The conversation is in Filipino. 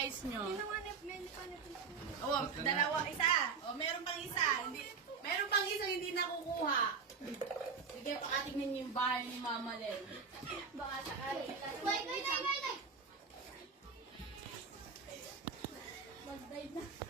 ice nyo. Oh, dalawa, isa. Oh, meron pang isa. Meron pang isa hindi nakukuha. Sige, pakatingnan niyo yung bahay ni Mama Len. Baka sakali. Wait. Mag-dive na.